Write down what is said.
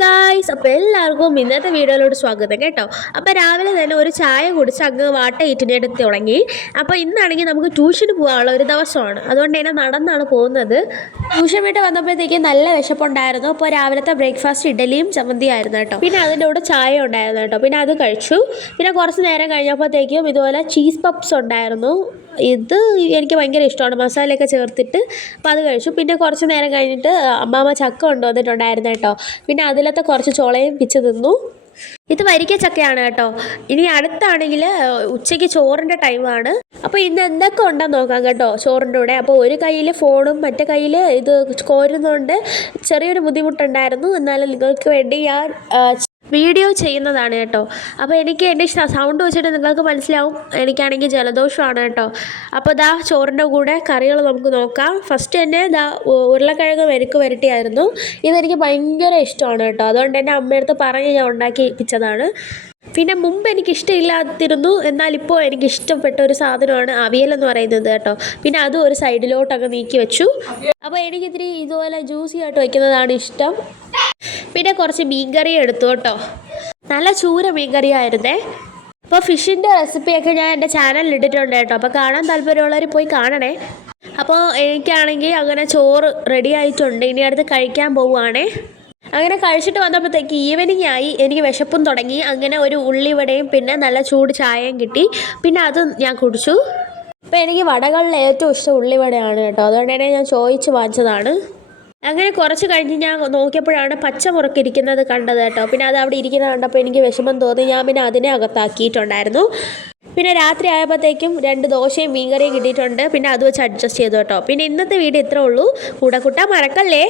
Guys, അപ്പോൾ എല്ലാവർക്കും ഇന്നത്തെ വീഡിയോയിലോട്ട് സ്വാഗതം കേട്ടോ. അപ്പോൾ രാവിലെ തന്നെ ഒരു ചായ കുടിച്ച് അങ്ങ് വാട്ടയിട്ടിനെടുത്ത് തുടങ്ങി. അപ്പോൾ ഇന്നാണെങ്കിൽ നമുക്ക് ട്യൂഷന് പോകാനുള്ള ഒരു ദിവസമാണ്, അതുകൊണ്ട് തന്നെ നടന്നാണ് പോകുന്നത്. ട്യൂഷൻ വീട്ടിൽ വന്നപ്പോഴത്തേക്ക് നല്ല വിശപ്പുണ്ടായിരുന്നു. അപ്പോൾ രാവിലത്തെ ബ്രേക്ക്ഫാസ്റ്റ് ഇഡലിയും ചമ്മന്തിയും ആയിരുന്നു കേട്ടോ. പിന്നെ അതിൻ്റെ കൂടെ ചായ ഉണ്ടായിരുന്നു കേട്ടോ. പിന്നെ അത് കഴിച്ചു. പിന്നെ കുറച്ച് നേരം കഴിഞ്ഞപ്പോഴത്തേക്കും ഇതുപോലെ ചീസ് പപ്സ് ഉണ്ടായിരുന്നു. ഇത് എനിക്ക് ഭയങ്കര ഇഷ്ടമാണ്, മസാലയൊക്കെ ചേർത്തിട്ട്. അപ്പോൾ അത് കഴിച്ചു. പിന്നെ കുറച്ച് നേരം കഴിഞ്ഞിട്ട് അമ്മാമ്മ ചക്ക കൊണ്ടുവന്നിട്ടുണ്ടായിരുന്നു കേട്ടോ. പിന്നെ അതിലത്തെ കുറച്ച് ചുളയും പിച്ച് തിന്നു. ഇത് വരിക്ക ചക്കയാണ് കേട്ടോ. ഇനി അടുത്താണെങ്കിൽ ഉച്ചയ്ക്ക് ചോറിൻ്റെ ടൈമാണ്. അപ്പോൾ ഇന്ന് എന്തൊക്കെ ഉണ്ടെന്ന് നോക്കാം കേട്ടോ ചോറിൻ്റെ കൂടെ. അപ്പോൾ ഒരു കയ്യിൽ ഫോണും മറ്റേ കയ്യിൽ ഇത് കോരുന്നതുകൊണ്ട് ചെറിയൊരു ബുദ്ധിമുട്ടുണ്ടായിരുന്നു. എന്നാലും നിങ്ങൾക്ക് വേണ്ടി ഞാൻ വീഡിയോ ചെയ്യുന്നതാണ് കേട്ടോ. അപ്പോൾ എനിക്ക് എൻ്റെ സൗണ്ട് വെച്ചിട്ട് നിങ്ങൾക്ക് മനസ്സിലാവും, എനിക്കാണെങ്കിൽ ജലദോഷമാണ് കേട്ടോ. അപ്പോൾ ദാ ചോറിൻ്റെ കൂടെ കറികൾ നമുക്ക് നോക്കാം. ഫസ്റ്റ് തന്നെ ദാ ഉരുളക്കിഴങ്ങ് മെഴുക്ക് പുരട്ടിയായിരുന്നു. ഇതെനിക്ക് ഭയങ്കര ഇഷ്ടമാണ് കേട്ടോ. അതുകൊണ്ട് തന്നെ അമ്മയടുത്ത് പറഞ്ഞ് ഞാൻ ഉണ്ടാക്കിപ്പിച്ചതാണ്. പിന്നെ മുമ്പ് എനിക്ക് ഇഷ്ടമില്ലാതിരുന്നു, എന്നാൽ ഇപ്പോൾ എനിക്ക് ഇഷ്ടപ്പെട്ട ഒരു സാധനമാണ് അവിയലെന്ന് പറയുന്നത് കേട്ടോ. പിന്നെ അതും ഒരു സൈഡിലോട്ടൊക്കെ നീക്കി വെച്ചു. അപ്പോൾ എനിക്കിത്തിരി ഇതുപോലെ ജ്യൂസി ആയിട്ട് വയ്ക്കുന്നതാണ് ഇഷ്ടം. പിന്നെ കുറച്ച് മീൻകറി എടുത്തു കേട്ടോ. നല്ല ചൂര മീൻകറിയായിരുന്നേ. അപ്പോൾ ഫിഷിൻ്റെ റെസിപ്പിയൊക്കെ ഞാൻ എൻ്റെ ചാനലിൽ ഇട്ടിട്ടുണ്ട് കേട്ടോ. അപ്പോൾ കാണാൻ താല്പര്യമുള്ളവർ പോയി കാണണേ. അപ്പോൾ എനിക്കാണെങ്കിൽ അങ്ങനെ ചോറ് റെഡി ആയിട്ടുണ്ട്. ഇനി അടുത്ത് കഴിക്കാൻ പോവുകയാണേ. അങ്ങനെ കഴിച്ചിട്ട് വന്നപ്പോഴത്തേക്ക് ഈവനിങ് ആയി, എനിക്ക് വിശപ്പും തുടങ്ങി. അങ്ങനെ ഒരു ഉള്ളിവടയും പിന്നെ നല്ല ചൂട് ചായയും കിട്ടി. പിന്നെ അതും ഞാൻ കുടിച്ചു. അപ്പോൾ എനിക്ക് വടകളിൽ ഏറ്റവും ഇഷ്ടം ഉള്ളിവടയാണ് കേട്ടോ. അതുകൊണ്ട് തന്നെ ഞാൻ ചോദിച്ച് വാങ്ങിച്ചതാണ്. അങ്ങനെ കുറച്ച് കഴിഞ്ഞ് ഞാൻ നോക്കിയപ്പോഴാണ് പച്ചമുറുക്കിരിക്കുന്നത് കണ്ടത് കേട്ടോ. പിന്നെ അത് അവിടെ ഇരിക്കുന്നത് കണ്ടപ്പോൾ എനിക്ക് വിഷമം തോന്നി. ഞാൻ പിന്നെ അതിനെ അകത്താക്കിയിട്ടുണ്ടായിരുന്നു. പിന്നെ രാത്രി ആയപ്പോഴത്തേക്കും 2 ദോശയും മീൻകറിയും കിട്ടിയിട്ടുണ്ട്. പിന്നെ അത് വെച്ച് അഡ്ജസ്റ്റ് ചെയ്തു കേട്ടോ. പിന്നെ ഇന്നത്തെ വീഡിയോ ഇത്രേ ഉള്ളൂ. കൂടെ കൂട്ടാൻ മറക്കല്ലേ.